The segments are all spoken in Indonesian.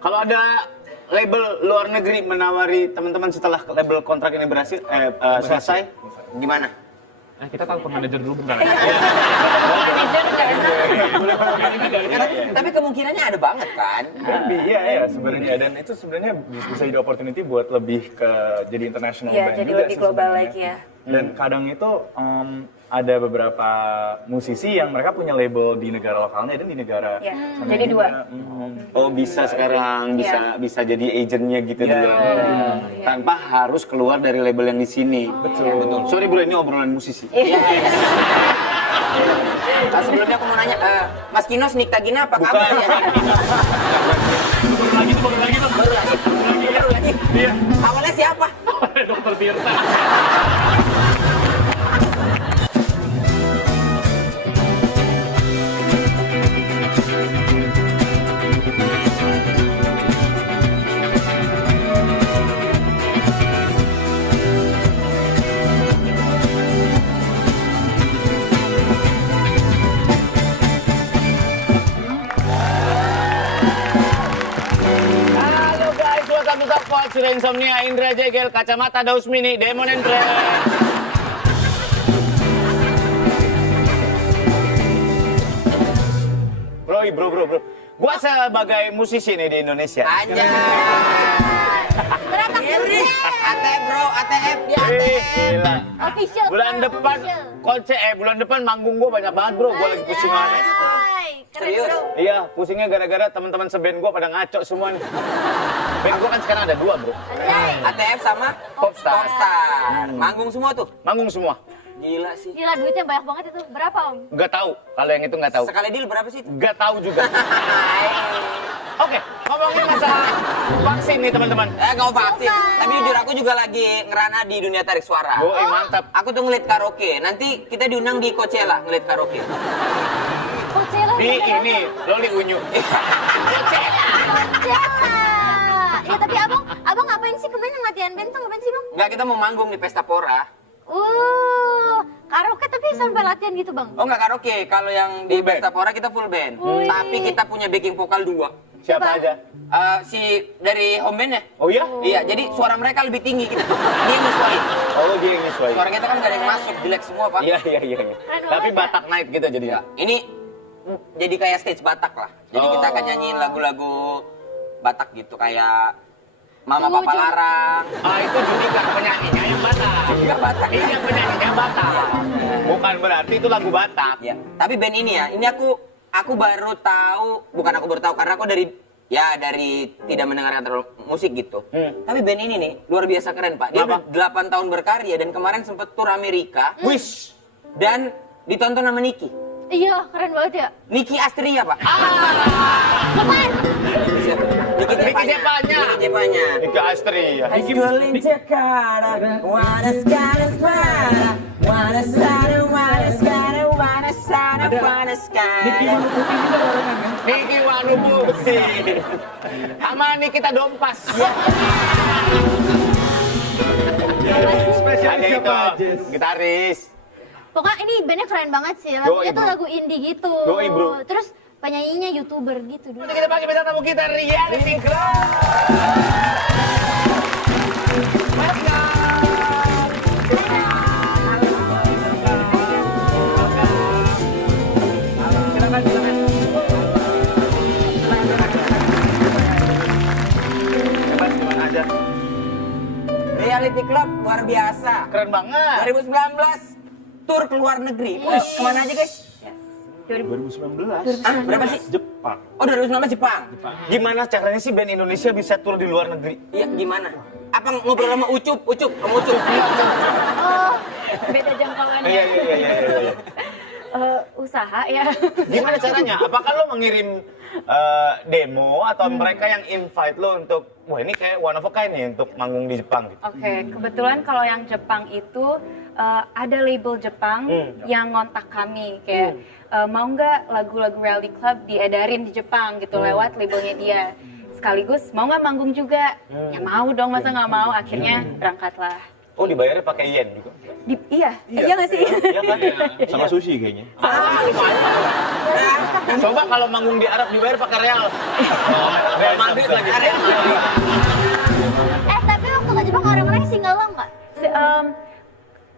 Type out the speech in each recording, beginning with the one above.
Kalau ada label luar negeri menawari teman-teman setelah label kontrak ini berhasil, selesai, gimana? Kita tahu manajer dulu bentar. Manajer nggak enak. Tapi kemungkinannya ada banget kan? Iya sebenarnya, dan itu sebenarnya bisa jadi opportunity buat lebih ke jadi international Iya, band jadi juga lebih sih global sebenarnya. lagi ya. Dan kadang itu ada beberapa musisi yang mereka punya label di negara lokalnya dan di negara Iya, sana jadi juga. dua. Oh bisa sekarang, bisa jadi agentnya gitu Iya. dulu. Tanpa harus keluar dari label yang di sini. Betul. Sorry bro, ini obrolan musisi. Iya. Nah, sebelumnya aku mau nanya, Mas Kinos, Nikta Gina apa kabar ya? Baru lagi Bang. Baru lagi. Iya. Awalnya siapa? Dokter Tirta. Halo guys, welcome to Talk Pod. Sudah Insomnia, Indra Jegel, Kacamata Daus Mini, Demon and Friends. Bro. Gua sebagai musisi nih di Indonesia. Aja. Ngeri. ATF bro, ATF di ATF. Gila. Official. Bulan depan bulan depan manggung gua banyak banget bro. Gua lagi pusing banget. Serius? Iya, pusingnya gara-gara teman-teman seband gua pada ngaco semua nih. Band gua kan sekarang ada 2 bro. ATF sama Popstar. Popstar. Manggung semua tuh. Manggung semua. Gila sih. Gila duitnya banyak banget itu. Berapa om? Nggak tahu. Kalau yang itu nggak tahu. Sekali deal berapa sih itu? Nggak tahu juga. Oke, ngomongin masalah vaksin nih teman-teman. Gak mau vaksin. Tapi jujur aku juga lagi ngerana di dunia tarik suara. Woi, mantap. Aku tuh ngeliat karaoke. Nanti kita diundang di Coachella ngeliat karaoke. Coachella. Di ini, Loli Unyu. Coachella. Ya tapi abang ngapain sih kemarin latihan band tuh ngapain sih bang? Enggak, kita mau manggung di Pesta Pora. Karaoke tapi sampai latihan gitu bang? Oh enggak karaoke, kalau yang di Full band. Pesta Pora kita full band. Wih. Tapi kita punya backing vokal 2. Siapa aja? Si dari home band ya? Oh iya? Iya, jadi suara mereka lebih tinggi kita. Dia nyesuaiin. Oh dia yang nyesuai. Suara kita kan gak ada yang masuk, jelek semua pak. Iya. Tapi banget. Batak Night gitu jadinya. Ini jadi kayak stage Batak lah. Jadi kita akan nyanyiin lagu-lagu Batak gitu kayak Mama Papa Larang. Ah itu Judika penyanyinya yang Batak. Judika Batak. Iya penyanyinya Batak. Bukan berarti itu lagu Batak. Ya, tapi band ini ya, ini aku baru tahu, bukan aku baru tahu karena aku dari tidak mendengarkan terlalu musik gitu. Tapi band ini nih luar biasa keren pak. Dia Kenapa? udah 8 tahun berkarya dan kemarin sempet tur Amerika Wish. dan ditonton sama Niki. Iya keren banget ya. Niki Astria pak. Bukan. Niki Jepanya. Niki Jepanya. Ika Astri ya. High school in Jakarta, wanna skana, wanna skana. Niki Wanuputi. Sama Nikita Dompas. Spesialis Ada siapa itu, aja? gitaris. Pokoknya ini bandnya keren banget sih. Lagunya Yoi, tuh bro. lagu indie gitu. Yoi, bro. Terus penyanyinya YouTuber gitu dulu. Kita panggil bintang tamu kita Reality Club. Reality Club luar biasa. Keren banget. 2019 tur ke luar negeri. Wih, kemana aja guys? 2019. Berapa sih? Jepang. Oh 2019 Jepang. Gimana caranya sih band Indonesia bisa tur di luar negeri? Iya gimana? Apa ngobrol sama Ucup? Sama Ucup. Oh, beda jangkauannya. Iya. Usaha ya. Gimana caranya? Apakah lo mengirim demo atau mereka yang invite lo untuk wah ini kayak one of a kind nih untuk manggung di Jepang gitu? Oke, kebetulan kalau yang Jepang itu ada label Jepang yang ngontak kami kayak mau nggak lagu-lagu Reality Club diedarin di Jepang gitu lewat labelnya dia. Sekaligus mau nggak manggung juga? Ya mau dong, masa nggak mau? Akhirnya berangkatlah. Oh, dibayarnya pakai yen juga. Iya nggak sih? Iya kan? Sama sushi kayaknya. Coba kalau manggung di Arab dibayar pakai real. Real Madrid lagi. Tapi waktu ke Jepang orang-orang singalang nggak?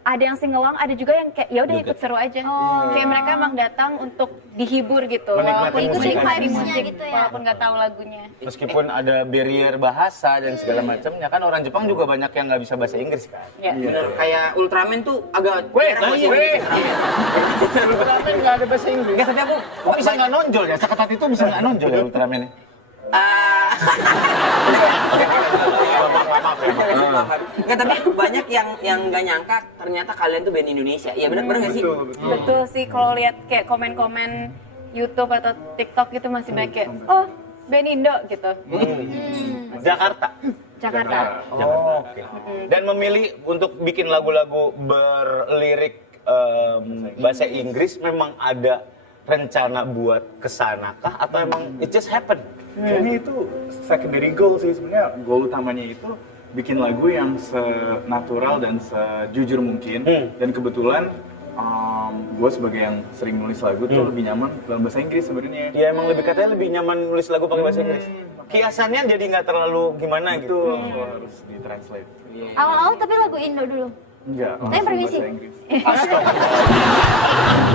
Ada yang singelong, ada juga yang kayak ya udah ikut seru aja. Kayak mereka emang datang untuk dihibur gitu. Menikmati Walaupun musik menikmati aja. musik, Gitu ya. walaupun nggak tahu lagunya. Meskipun ada barrier bahasa dan segala macamnya, kan orang Jepang juga banyak yang nggak bisa bahasa Inggris kan. Ya. Bener, kayak Ultraman tuh agak Weh, jarang bahasa Inggris. Ultraman nggak ada bahasa Inggris. Enggak, tapi aku Kok bisa nggak nonjol ya? Seketat itu bisa nggak nonjol ya Ultraman ini? Enggak, tapi banyak yang nggak nyangka ternyata kalian tuh band Indonesia. Iya benar nggak sih? Betul sih, kalau lihat kayak komen-komen YouTube atau TikTok gitu masih banyak kayak, oh band Indo gitu. Jakarta. Jakarta. Oh, oke. Dan memilih untuk bikin lagu-lagu berlirik bahasa Inggris memang ada rencana buat kesana kah atau emang it just happen? Kayaknya itu secondary goal sih sebenarnya. Goal utamanya itu bikin lagu yang senatural dan sejujur mungkin. Dan kebetulan gue sebagai yang sering nulis lagu tuh lebih nyaman dalam bahasa Inggris sebenarnya. Ya emang lebih katanya lebih nyaman nulis lagu pakai bahasa Inggris. Kiasannya jadi nggak terlalu gimana Itu gitu. harus ditranslate. Awal-awal tapi lagu Indo dulu. Enggak, Tapi langsung permisi. bahasa Inggris.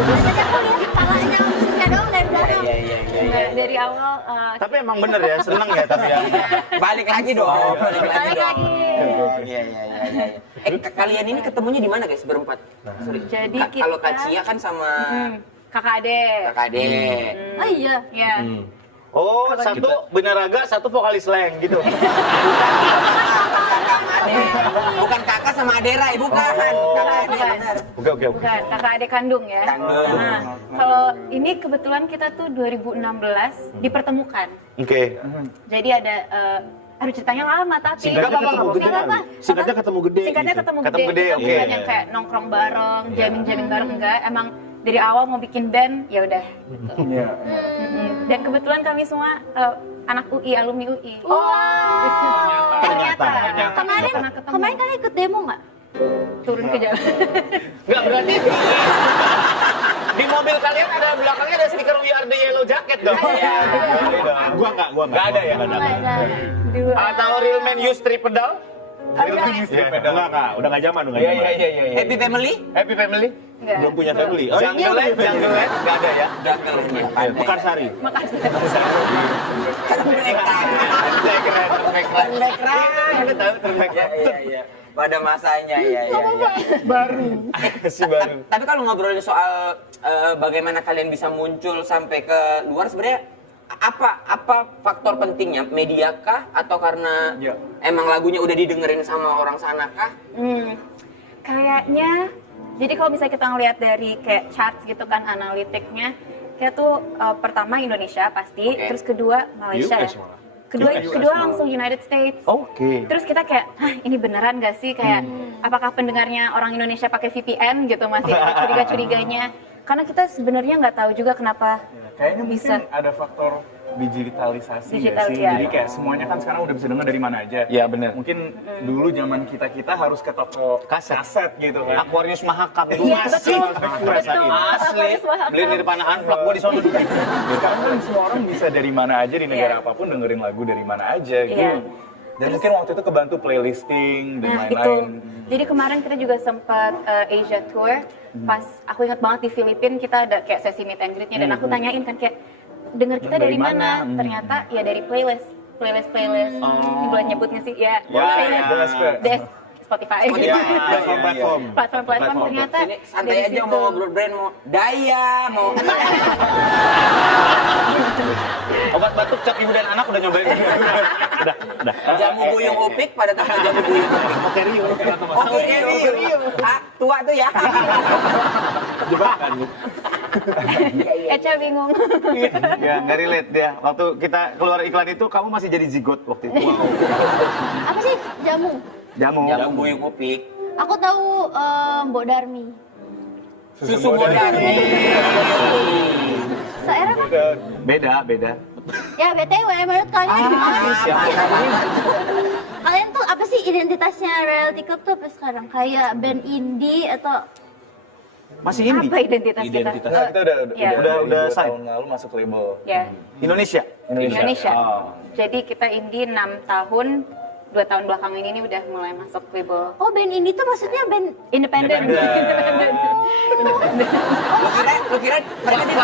Tadi aku lihat kepalanya musiknya doang dari belakang. Nggak, dari awal Tapi emang bener ya, seneng ya tapi ya. Balik lagi dong. Balik lagi Balik dong. lagi. Iya. Kalian ini ketemunya di mana guys berempat? Sorry. Jadi Kalau kita- Kak Cia kan sama kakak adek. Kakak Ade. Oh iya. Ya. Oh, satu Benaraga, satu vokalis slang gitu. Bukan kakak sama Adera, bukan. Kakak Ade bukan. benar. Oke. Bukan, kakak adek kandung ya. Kandung. Nah, kalau ini kebetulan kita tuh 2016 dipertemukan. Oke. Jadi ada, aduh ceritanya lama tapi. Singkatnya ketemu gede. Nggak apa-apa. Singkatnya ketemu gede. Singkatnya gitu. ketemu Ketemu gede. gede, Kita oke. bukan yang kayak nongkrong bareng, jamming-jamming bareng enggak. Emang dari awal mau bikin band, ya udah. Gitu. Iya. Dan kebetulan kami semua anak UI, alumni UI. Ternyata. Kemarin Pernah ketemu. kemarin kalian ikut demo nggak? Turun ke jalan. Nggak berarti di mobil kalian ada belakangnya ada stiker We Are the Yellow Jacket dong. Iya. Gua enggak. Nggak ada ya? Nggak ada. Dulu. Atau Real Man Use Strip Pedal? Real Man Use Strip Pedal. Enggak. Udah enggak zaman, udah Iya. enggak zaman. Happy Family? Happy Family? Enggak. Belum punya family. Oh, ini Jungle Land? Jungle Land? Nggak ada ya? Mekarsari. Makasih. Udah tahu terbaik. Iya. Pada masanya, iya. Baru. Si baru. Tapi kalau ngobrolin soal bagaimana kalian bisa muncul sampai ke luar sebenarnya apa faktor pentingnya? Media kah atau karena Ya. emang lagunya udah didengerin sama orang sana kah? Kayaknya, jadi kalau misalnya kita ngelihat dari kayak charts gitu kan analitiknya, kayak tuh pertama Indonesia pasti, Oke. terus kedua Malaysia US ya. malah. Kedua langsung United States. Oke. Terus kita kayak, hah ini beneran gak sih kayak apakah pendengarnya orang Indonesia pakai VPN gitu masih ada curiga-curiganya? Karena kita sebenarnya nggak tahu juga kenapa Kayaknya bisa. mungkin ada faktor digitalisasi Digital, nggak sih? iya. Jadi kayak semuanya kan sekarang udah bisa dengar dari mana aja. Iya, bener. Mungkin dulu zaman kita harus ke toko kaset gitu kan. Aquarius Mahakam itu Iya masih betul, betul. asli. Aquarius Mahakam. Beli Nirvana Unplugged gua di sono. Sekarang kan semua orang bisa dari mana aja di negara Iya. apapun dengerin lagu dari mana aja gitu. Iya. Dan mungkin waktu itu kebantu playlisting dan Nah itu, lain-lain. jadi kemarin kita juga sempat Asia Tour, pas aku ingat banget di Filipina kita ada kayak sesi meet and greet-nya dan aku tanyain kan kayak denger kita Dari dari mana? mana? Ternyata ya dari playlist. Ini boleh nyebutnya sih ya. Playlist. Des Spotify. Platform-platform. Platform ternyata Ini santai dari aja situ. mau ngobrol brand, mau daya, mau Obat batuk, cap ibu dan anak udah nyobain. jamu buyung upik pada tahu jamu buyung upik. Oke, Rio. Oke, Rio. Ah, tua tuh ya. Jebakan. Eca bingung. Ya, nggak relate dia. Waktu kita keluar iklan itu, kamu masih jadi zigot waktu itu. Apa sih jamu? Jamu. Jamu buyung upik. Aku tahu Mbok Darmi. Susu Bodarmi. Seera kan? Beda. Ya BTW menurut kalian Siapa? kalian tuh apa sih identitasnya Reality Club tuh apa sekarang? Kayak band indie atau Masih indie. Apa identitas kita? Identitas. Nah, kita udah Ya. udah Udah dari 2 sign. tahun lalu masuk label Ya, Indonesia. Indonesia. Oh. Jadi kita indie 6 tahun, 2 tahun belakangan ini udah mulai masuk label oh band indie tuh maksudnya band independen. Lu kira mereka di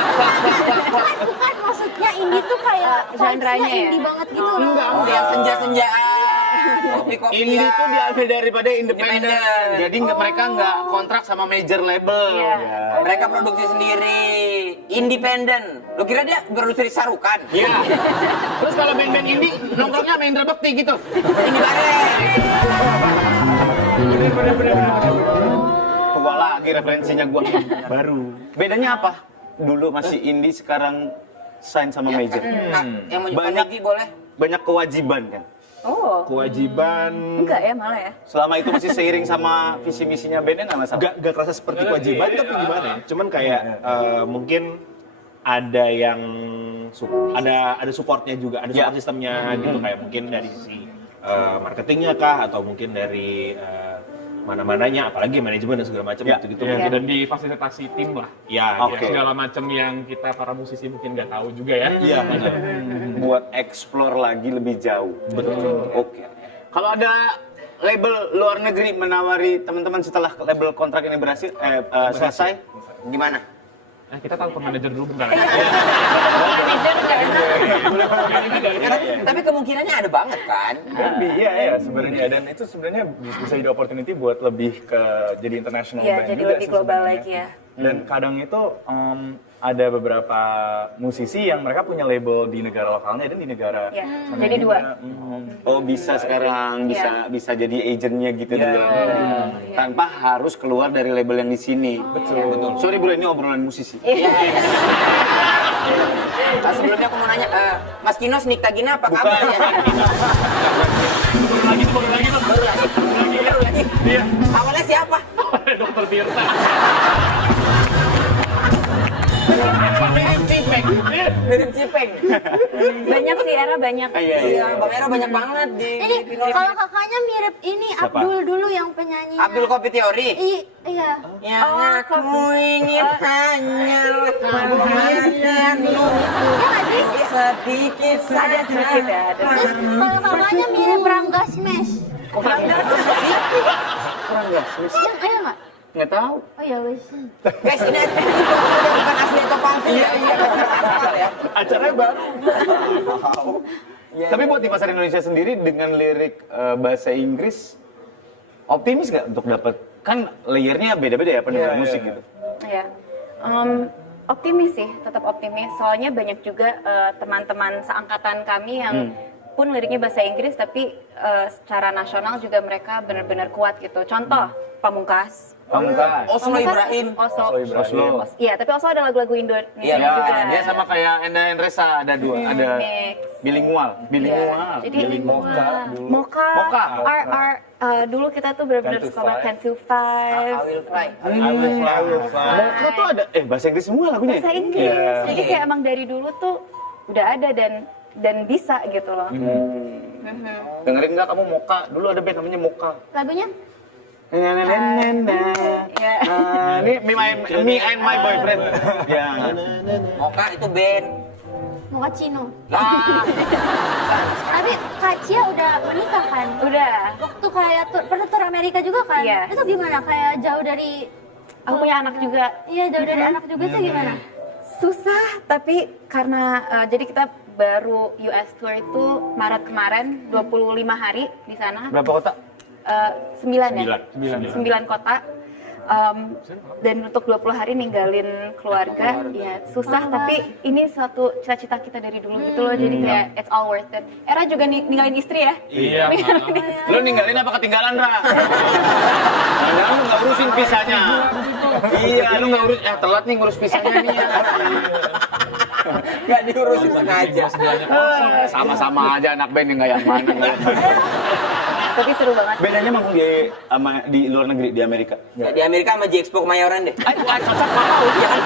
bukan maksudnya indie tuh kayak Genre-nya vibes-nya ya? indie banget gitu loh. Oh, yang senja-senjaan, kopi-kopian. Indie itu diambil daripada independen. Independen. Jadi mereka nggak kontrak sama major label. Iya. Mereka produksi sendiri, independen. Lu kira dia produksi Sarukan? Iya. Terus kalau band-band indie nongkrongnya main Indra Bekti gitu. Ini bareng. Tua lagi referensinya gua. Baru. Bedanya apa? Dulu masih indie, sekarang sign sama major. Nah, yang mau Banyak Yuki boleh? banyak kewajiban kan. Oh, Kewajiban enggak ya malah ya. Selama itu masih seiring sama visi misinya bandnya nggak masalah. gak kerasa seperti kewajiban tapi gimana ya? Cuman kayak mungkin ada yang ada supportnya juga, ada support sistemnya gitu, kayak mungkin dari sisi marketingnya kah, atau mungkin dari mana-mananya, apalagi manajemen dan segala macam Ya. gitu-gitu. Ya, Mungkin dan difasilitasi tim lah. ya, Oke. Segala macam yang kita para musisi mungkin nggak tahu juga ya. Iya, benar. Buat explore lagi lebih jauh. Betul. Oke. Kalau ada label luar negeri menawari teman-teman setelah label kontrak ini berhasil selesai, Gimana? Kita telepon manajer dulu bentar. Manajer nggak enak. Tapi kemungkinannya ada banget kan? Iya sebenarnya, dan itu sebenarnya bisa jadi opportunity buat lebih ke jadi international Iya, band jadi juga lebih sih global sebenarnya. lagi ya. Dan kadang itu ada beberapa musisi yang mereka punya label di negara lokalnya dan di negara Iya, sana jadi juga. dua. oh bisa sekarang bisa jadi agentnya gitu Iya. juga. Tanpa harus keluar dari label yang di sini. Betul. Sorry bro, ini obrolan musisi. Iya. Sebelumnya aku mau nanya, Mas Kino, Nikta Gina apa kabar ya? Baru lagi Bang. Baru lagi. Iya. Awalnya siapa? Dokter Tirta. Mirip Cipeng. Banyak sih, era banyak. Iya, Bang Era banyak banget di Jadi film. kalau kakaknya mirip ini Abdul dulu yang penyanyi. Abdul Kopi Teori. Iya. Yang aku ingin hanya memahamimu sedikit Ada sedikit ya, ada. Terus kalau kakaknya mirip Rangga Smash. Kurang nggak? Ayo nggak? Nggak tahu. Oh ya wes. Guys, ini bukan asli atau palsu ya. Iya, ya. Acaranya baru. Tapi buat di pasar Indonesia sendiri dengan lirik bahasa Inggris, optimis nggak untuk dapat? Kan layernya beda-beda ya pendengar musik gitu. Iya. Optimis sih, tetap optimis. Soalnya banyak juga teman-teman seangkatan kami yang pun liriknya bahasa Inggris, tapi secara nasional juga mereka benar-benar kuat gitu. Contoh, Pamungkas. Pamungkas. Oslo Ibrahim. Oslo. Oslo. Iya, tapi Oslo ada lagu-lagu Indonesia Iya, juga. Dia sama kayak Enda Endresa ada dua, ada Mix. bilingual. Jadi Mocha dulu. Mocha. Mocha. Dulu kita tuh benar-benar 10 to suka banget 10 to 5. I will fly. Mocha tuh ada bahasa Inggris semua lagunya. Bahasa Inggris. Jadi kayak emang dari dulu tuh udah ada dan bisa gitu loh. Dengerin nggak kamu Mocha? Dulu ada band namanya Mocha. Lagunya Iya. Ini me and my boyfriend. Ya. Mocha itu band. Mokacino. Lah, Tapi Kak Cia udah menikah kan? Udah. Waktu kayak pernah tur Amerika juga kan? Iya. Itu gimana? Kayak jauh dari Aku punya anak juga. Iya jauh dari anak juga itu gimana? Susah, tapi karena jadi kita baru US tour itu Maret kemarin 25 hari di sana. Berapa kota? 9 ya? 9 kota. Dan untuk 20 hari ninggalin keluarga, ya susah, tapi ini suatu cita-cita kita dari dulu gitu loh, jadi kayak it's all worth it. Era juga ninggalin istri ya? Iya. Lu ninggalin apa ketinggalan, Ra? Jangan lu nggak urusin visanya. Iya, lu nggak urus, telat nih ngurus visanya nih. nggak diurusin sengaja. Sama-sama aja anak band yang nggak yang mana. Tapi seru banget. Bedanya manggung di luar negeri, di Amerika. Ya, di Amerika sama J Expo Kemayoran deh. Cocok mau. Iya kan,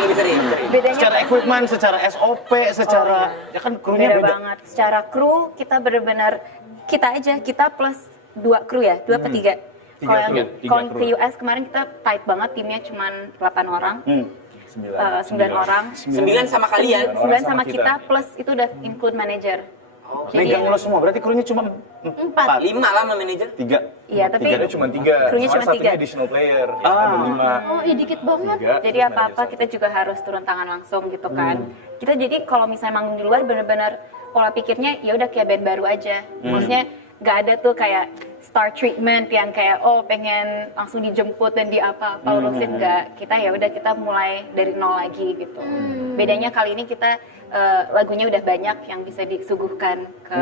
lebih sering. Bedanya Secara equipment, secara SOP, secara ya kan krunya beda beda. banget. Secara kru kita benar-benar kita aja, kita plus 2 kru ya, 2 atau 3. Kalau yang tiga kalau kru. ke US kemarin kita tight banget, timnya cuma 8 orang, 9 orang, 9 sama kalian. 9 sama sama kita kita. plus itu udah include manager. Megang lo semua, berarti krunya cuma 4. 5 lah sama manajer. 3. Iya, tapi Tiganya cuma 3, Krunya cuma soalnya satunya 3. additional player, ada 5. Oh, iya dikit banget. jadi apa-apa kita juga harus turun tangan langsung gitu kan. Kita jadi kalau misalnya manggung di luar bener-bener pola pikirnya ya udah kayak band baru aja. Maksudnya nggak ada tuh kayak star treatment yang kayak oh pengen langsung dijemput dan di apa-apa urusin, nggak. Kita ya udah kita mulai dari nol lagi gitu. Bedanya kali ini kita lagunya udah banyak yang bisa disuguhkan ke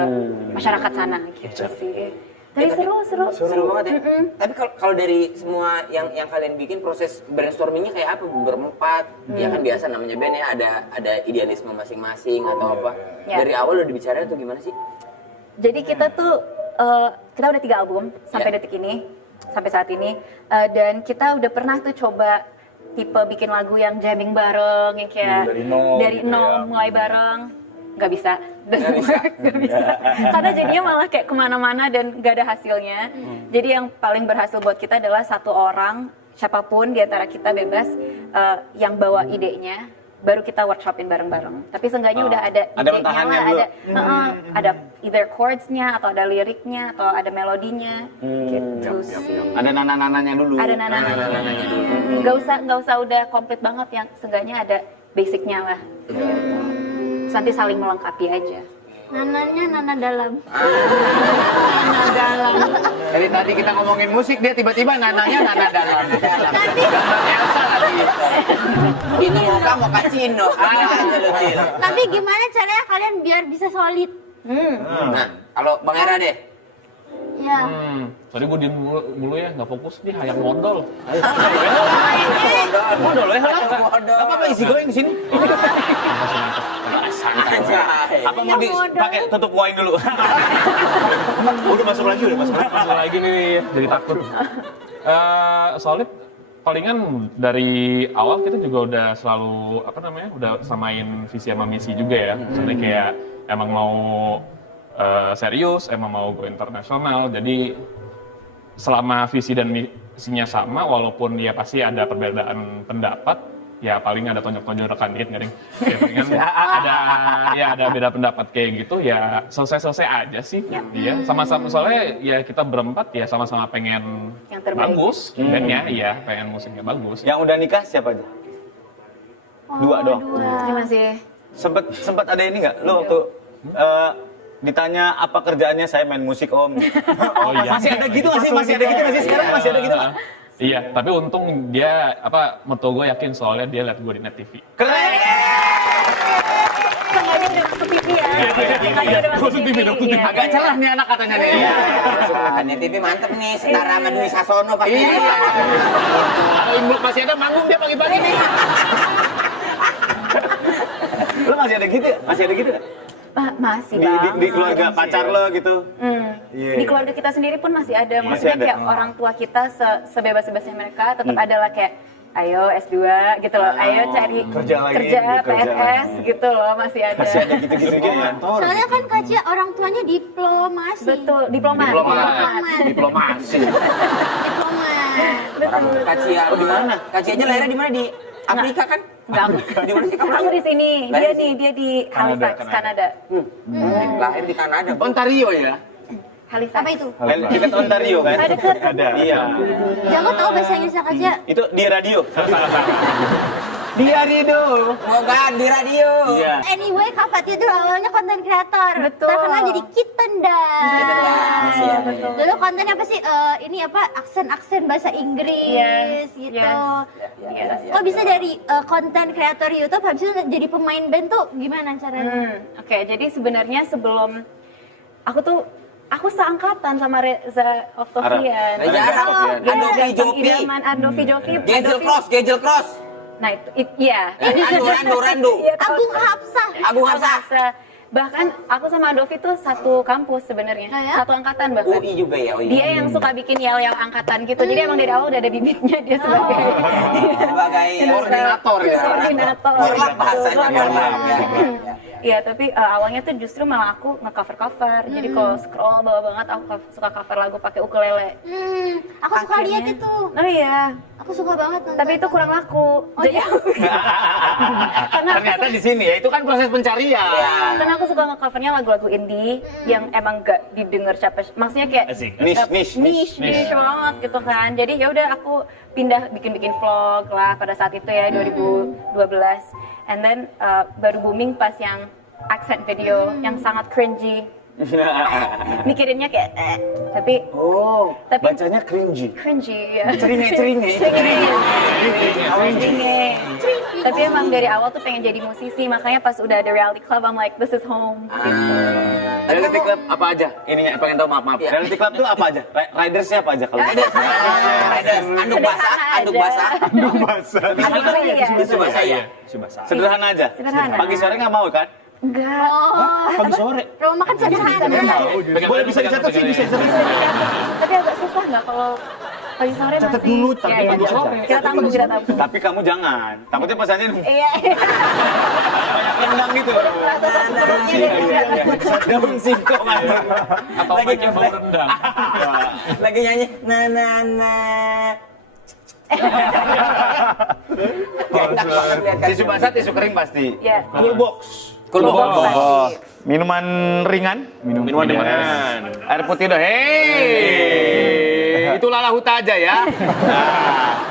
masyarakat sana gitu sih. Tapi seru. Seru banget ya. Tapi kalau dari semua yang kalian bikin, proses brainstormingnya kayak apa? Berempat, ya kan biasa namanya band ya, ada idealisme masing-masing atau apa. Iya. Dari awal udah dibicarain tuh gimana sih? Jadi kita tuh kita udah 3 album sampai detik ini, sampai saat ini, dan kita udah pernah tuh coba tipe bikin lagu yang jamming bareng, yang kayak Dari nol gitu ya. mulai bareng, nggak bisa, nggak bisa, karena jadinya malah kayak kemana-mana dan nggak ada hasilnya. Jadi yang paling berhasil buat kita adalah satu orang, siapapun di antara kita bebas, yang bawa idenya, baru kita workshopin bareng-bareng. Tapi seenggaknya udah ada Ada idenya mentahannya lah, dulu. ada either chords-nya atau ada liriknya atau ada melodinya gitu sih. Ada nana-nananya dulu. Ada nana-nananya dulu. Nggak usah udah komplit banget, yang seenggaknya ada basicnya lah. Gitu. Terus nanti saling melengkapi aja. Nananya nana dalam. Dari tadi kita ngomongin musik, dia tiba-tiba nananya nana dalam. Elsa lagi. Itu mau Cino. Aja lu, Cil. Tapi gimana caranya kalian biar bisa solid? Nah, kalau Bang Era deh. Ya. Tadi gue diem mulu ya, nggak fokus nih, hayang modal. Modal ya, apa isi going di sini? Anjay. Apa mau dipakai tutup wine dulu? Udah masuk lagi. Masuk lagi nih, jadi takut. Solid, palingan dari awal kita juga udah selalu, udah samain visi sama misi juga ya. Misalnya kayak emang mau serius, emang mau go internasional, jadi selama visi dan misinya sama, walaupun ya pasti ada perbedaan pendapat, ya paling ada tonjok-tonjokan dikit nggak ding? Ya palingan ada beda pendapat kayak gitu, ya selesai-selesai aja sih. Iya, sama-sama, soalnya ya kita berempat ya sama-sama pengen Yang terbaik. bagus, bandnya, iya pengen musiknya bagus. Yang udah nikah siapa aja? Dua dong. Ini masih Sempet ada ini nggak? Lo waktu ditanya apa kerjaannya, saya main musik om. Oh iya. Masih ada gitu nggak sih? Masih ada gitu nggak sih sekarang? Masih ada gitu nggak? Iya, tapi untung dia mertua gue yakin soalnya dia liat gue di net TV. Keren. sengaja udah masuk TV ya. Sengaja udah masuk TV. Iya. Agak celah nih anak katanya nih. Makannya TV mantep nih, setara sama Dwi Sasono pasti. Iya. Kalau Inbuk masih ada manggung dia pagi-pagi nih. Lo masih ada gitu? Masih ada gitu nggak? Masih Di, bang. di keluarga pacar lo gitu? Iya. Di keluarga kita sendiri pun masih ada. Masih Maksudnya ada. kayak orang tua kita sebebas-bebasnya mereka tetap adalah kayak ayo S2 gitu loh, ayo cari Kerja lagi, kerja kerja PNS lagi. gitu loh, masih ada. Masih ada gitu-gitu juga. Soalnya kan Kak Cia orang tuanya diplomasi. Betul, diplomat. Diplomasi. Orang Kacia Oh, di mana? Kacia aja lahirnya di mana? Di Afrika kan? Enggak, Di mana sih kamu? aku di sini. Lahir Dia di Halifax, Kanada. Lahir di Kanada. Ontario ya? Halifax. Apa itu? Dekat Ontario kan? Ada deket. Ada. Iya. Jago tahu bahasa Inggrisnya Kak Cia. Itu di radio. Di radio. Semoga di radio. Iya. Anyway, Kak Fatih dulu awalnya konten kreator. Betul. Terkenal jadi Kitten Dan. Iya, betul. Dulu kontennya apa sih? Ini apa? Aksen-aksen bahasa Inggris Yes, gitu. yes. Kok bisa dari konten kreator YouTube habis itu jadi pemain band tuh gimana caranya? Oke, jadi sebenarnya sebelum aku seangkatan sama Reza Octavian. Reza Arab. Dia Andovi ganteng Jopi. idaman Andovi Jopi. Gejel Cross. Nah, iya. Randu. Iya, tahu. Agung Hapsah. Agung Hapsah. Bahkan aku sama Andovi tuh satu kampus sebenarnya, Oh ya? satu angkatan bahkan. UI juga ya, UI. Dia yang suka bikin yel-yel angkatan gitu. Jadi emang dari awal udah ada bibitnya dia sebagai Sebagai Koordinator ya. koordinator. Korlap bahasanya, Korlap. korlap. Ya. Iya, tapi awalnya tuh justru malah aku nge-cover. Jadi kalau scroll bawah banget aku suka cover lagu pakai ukulele. Aku suka Akhirnya- lihat itu. Oh iya. Aku suka banget nonton. Tapi itu kurang laku. Jadi karena aku Ternyata di sini ya, itu kan proses pencarian. karena aku suka nge-covernya lagu-lagu indie yang emang gak didengar siapa. Maksudnya kayak Asik. Niche. niche banget gitu kan. Jadi ya udah aku pindah bikin vlog lah pada saat itu ya 2012. And then baru booming pas yang accent video yang sangat cringy. Mikirinnya kayak tapi Oh, Tapi- bacanya cringy. cringy ya. Ceringe. Tapi emang dari awal tuh pengen jadi musisi, makanya pas udah ada reality club, I'm like, this is home. Reality club apa aja? Ininya pengen tahu, maaf. Iya. Reality club tuh apa aja? Ridersnya apa aja kalau? Riders, anduk basah, anduk basah. Aduh basah. Anduk kering ya? Itu basah ya. Sederhana aja. Sederhana. Pagi sore nggak mau kan? Enggak. Pagi sore. Rumah makan sederhana. Boleh bisa dicatat sih, bisa dicatat. Tapi agak susah nggak kalau pagi sore masih. Catat dulu, tapi Iya, pagi iya. sore. Kita tabung. Tapi kamu jangan. Takutnya pesannya Iya. banyak rendang gitu. Daun singkong aja. Atau baiknya bau rendang. Lagi nyanyi na na na. Enak banget lihat kan. Tisu basah, tisu kering pasti. Iya. Cool box. Cool box. Oh, minuman ringan, Minuman ringan. air putih udah. Hey, itu lala huta aja ya.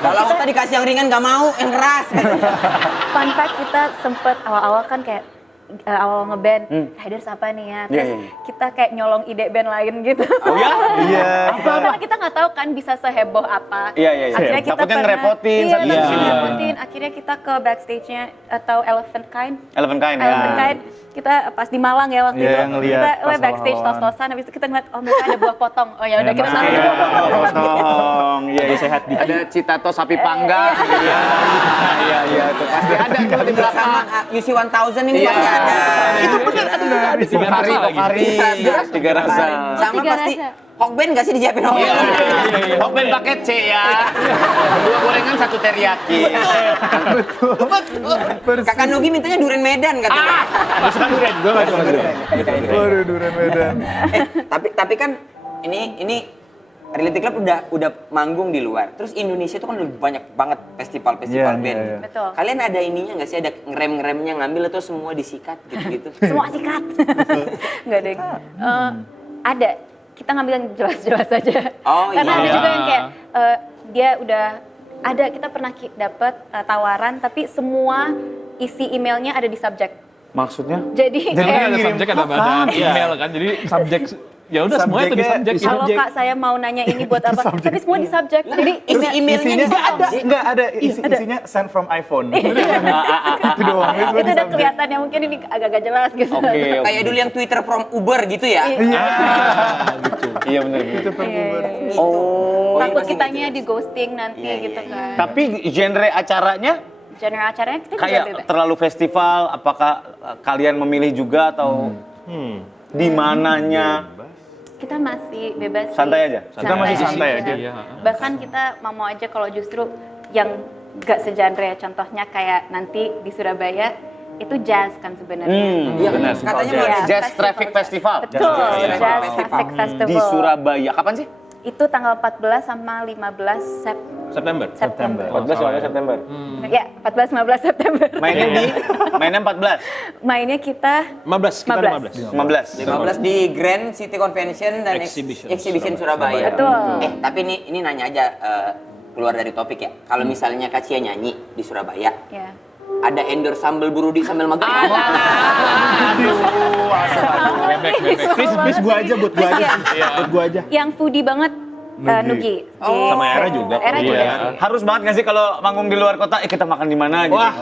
Kalau kita dikasih yang ringan nggak mau, yang keras. Fun fact, kita sempet awal-awal kan kayak awal ngeband, Riders apa nih ya? Terus Iya, iya. kita kayak nyolong ide band lain gitu. Oh ya? Iya. Karena kita nggak tahu kan bisa seheboh apa. Iya, iya, iya. Akhirnya kita Takutnya pernah- ngerepotin, Iya, satu takutnya sini. ngerepotin. Akhirnya kita ke backstage-nya atau Elephant Kind. Elephant Kind ya. Elephant Kind. Kita pas di Malang ya waktu Iya, itu. ngeliat Kita pas backstage lawan-lawan. tos-tosan, habis itu kita ngeliat oh mereka ada buah potong. Oh ya udah kita taruh di buah potong. Potong, iya, iya. Sehat. Ada citato sapi panggang. Iya, iya, itu pasti ada tuh di belakang. Sama UC 1000 ini Iya. pasti ada. Itu benar ada. Tiga rasa lagi. Tiga rasa. Sama Tiga pasti rasa. Hokben nggak sih disiapin Hokben? Iya, Hokben paket C ya. Dua gorengan, satu teriyaki. Kakak Nugi mintanya durian Medan katanya. Suka durian, gue gak suka durian. Waduh, durian Medan. Tapi kan ini Reality Club udah manggung di luar. Terus Indonesia itu kan lebih banyak banget festival-festival Iya, band. iya, iya. Betul. Kalian ada ininya nggak sih? Ada ngerem-ngeremnya ngambil atau semua disikat gitu-gitu? Semua sikat. Enggak deh. Ada. Kita ngambil yang jelas-jelas aja. Oh, Karena iya. ada juga yang kayak dia udah ada, kita pernah dapat tawaran tapi semua isi emailnya ada di subjek. Maksudnya? Jadi Jadi kayak ada subjek, ada email kan. Jadi subjek ya udah semuanya tuh di subjek. kalau Kak saya mau nanya ini buat apa? Tapi semua di subjek. Jadi Isi emailnya Isinya di ada, enggak ada isinya send from iPhone. Itu doang. itu udah kelihatan ya, mungkin ini agak-agak jelas gitu. Oke. kayak dulu yang Twitter from Uber gitu ya. Iya benar. Iya. Oh. Takut kitanya di ghosting nanti gitu kan. Tapi genre acaranya Genre acaranya kita juga kayak bebas. terlalu festival, apakah kalian memilih juga atau di mananya? Kita masih bebas sih. Santai aja? Kita masih santai aja. Iya. Bahkan kita mau aja kalau justru yang gak segenre, contohnya kayak nanti di Surabaya itu jazz kan sebenarnya. Iya benar. katanya Iya, mau Jazz Traffic Festival. Betul, Jazz Jazz Festival. Traffic Festival. Di Surabaya. Kapan sih? Itu tanggal 14 sama 15 September. September. 14 September. Ya, 14-15 September. Mainnya 14. Mainnya kita 15, kita 15. 15. 15. 15 di Grand City Convention dan Exhibition Surabaya. Betul. Tapi ini nanya aja keluar dari topik ya. Kalau misalnya Kak Cia nyanyi di Surabaya, Ya. ada endorse sambal burudi sambil makan. Bebek. Please gua aja, buat gua aja. Buat gua aja. Yang foodie banget Nugi. Oh, sama Era juga. Era juga. Iya. Harus banget nggak sih kalau manggung di luar kota, kita makan di mana gitu? Wah,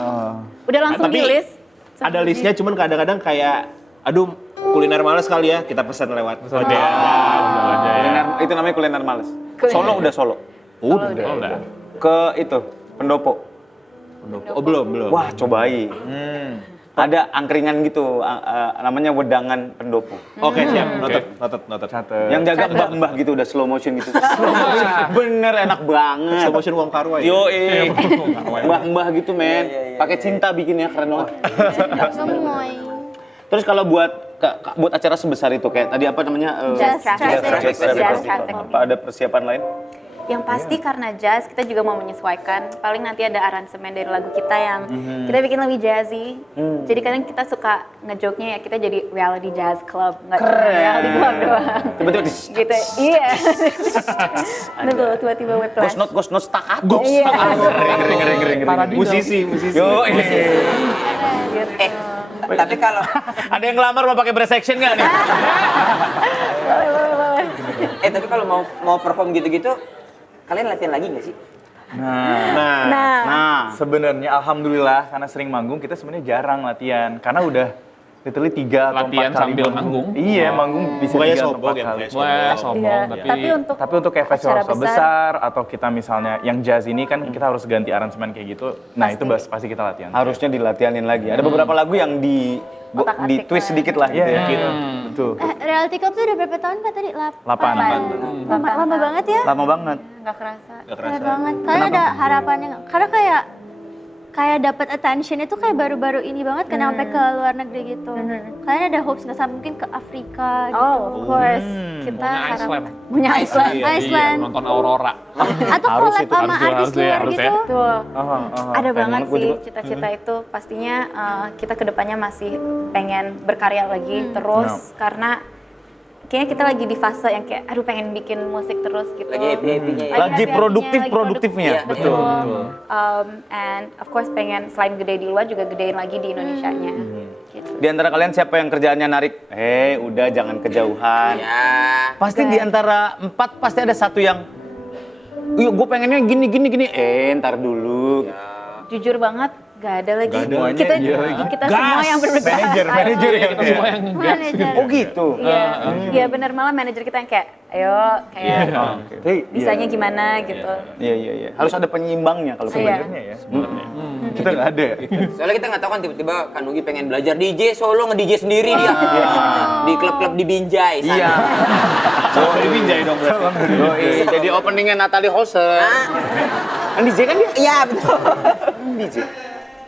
Udah langsung Tapi di list. ada listnya, cuman kadang-kadang kayak, aduh, kuliner males kali ya, kita pesan lewat. Kuliner, itu namanya kuliner males. Kuliner. Solo udah Solo. Udah. Oh, udah. Ke itu, Pendopo. Oh, belum. Wah, cobain. Ada angkringan gitu, namanya wedangan Pendopo. Oke, siap. Noted. Catet. Yang jaga mbah-mbah gitu, udah slow motion gitu. Bener, enak banget. Slow motion Wong Kar-wai. Yo, mbah-mbah gitu, men. Pakai cinta bikinnya, keren banget. Gemoy. Terus kalau buat acara sebesar itu kayak tadi apa namanya? Jazz Traffic. Jazz Traffic. Apa ada persiapan lain? Yang pasti karena jazz kita juga mau menyesuaikan. Paling nanti ada aransemen dari lagu kita yang kita bikin lebih jazzy. Jadi kadang kita suka ngejoknya ya kita jadi reality jazz club, nggak cuma reality club doang. Tiba-tiba Gitu, iya. Betul, tiba-tiba we ghost flash. note staccato. Iya. Ngeri. Musisi. Yo, Gitu. Tapi kalau ada yang ngelamar mau pakai breast section nggak nih? tapi kalau mau perform gitu-gitu, kalian latihan lagi nggak sih? Nah, Sebenarnya alhamdulillah karena sering manggung kita sebenarnya jarang latihan karena udah literally 3 atau 4 Latihan kali sambil manggung? Iya, manggung bisa Bukannya 3 atau 4 sombong ya, kali. Wah, sombong, Iya. Tapi untuk Tapi untuk kayak festival acara besar atau kita misalnya yang jazz ini kan kita harus ganti aransemen kayak gitu. Nah, itu pasti kita latihan. harusnya dilatihanin lagi. Ada beberapa lagu yang di Otak-atik twist lah. sedikit lah gitu Iya, ya. betul. Reality Club tuh udah berapa tahun Kak tadi? 8. Lama banget ya? Lama banget. nggak kerasa. Keren banget. Kalian ada harapannya nggak? Karena kayak dapat attention itu kayak baru-baru ini banget karena sampai ke luar negeri gitu. Kalian ada hopes nggak sampai mungkin ke Afrika gitu? Oh, of course. Kita Punya Iceland. punya Iceland. Iya, Iceland. nonton Aurora. Atau Harus collab itu, sama harus artis ya, luar harus ya. gitu? Betul. Ada Pengen banget gua sih juga. cita-cita itu. Pastinya kita kedepannya masih pengen berkarya lagi terus karena kayaknya kita lagi di fase yang kayak aduh pengen bikin musik terus gitu. Lagi happy-happynya ya. Lagi happy-happynya, produktifnya. Iya, Betul. And of course pengen selain gede di luar juga gedein lagi di Indonesianya. Gitu. Di antara kalian siapa yang kerjaannya narik? Udah jangan kejauhan. Ya. Pasti di antara 4 pasti ada satu yang yuk gue pengennya gini. Ntar dulu. Jujur banget gak ada lagi. Semuanya Kita iya lagi. kita semua yang berbeda. Manajer yang Kita semua yang Manajer. Oh gitu. Iya, iya benar malah manajer kita yang kayak ayo kayak Hey, bisanya gimana gitu. Iya. Harus ada penyeimbangnya kalau Iya. bener. sebenarnya ya. Kita nggak ada. Soalnya kita nggak tahu kan tiba-tiba Kanugi pengen belajar DJ solo nge-DJ sendiri dia. Di klub-klub di Binjai sana. Iya. Sama Binjai dong berarti. Yoi, jadi openingnya Natalie Holzer. Kan DJ kan dia? Iya betul. DJ.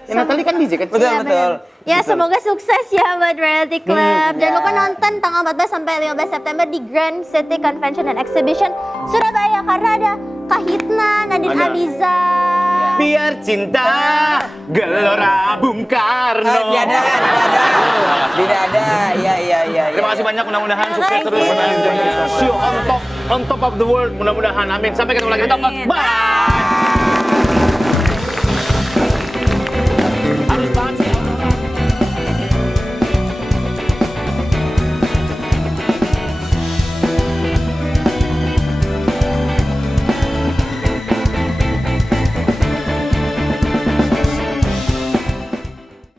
Ya, Natalie kan DJ kan? Betul. Ya semoga sukses ya buat Reality Club. Jangan lupa nonton tanggal 14 sampai 15 September di Grand City Convention and Exhibition Surabaya karena ada Kahitna, Nadine Ada. Amiza. Biar cinta Gelora Bung Karno. Tidak ada. Iya. Terima kasih banyak, mudah-mudahan sukses Terima terus. kasih. See you on top of the world, mudah-mudahan. Amin. Sampai ketemu lagi di Top. Bye.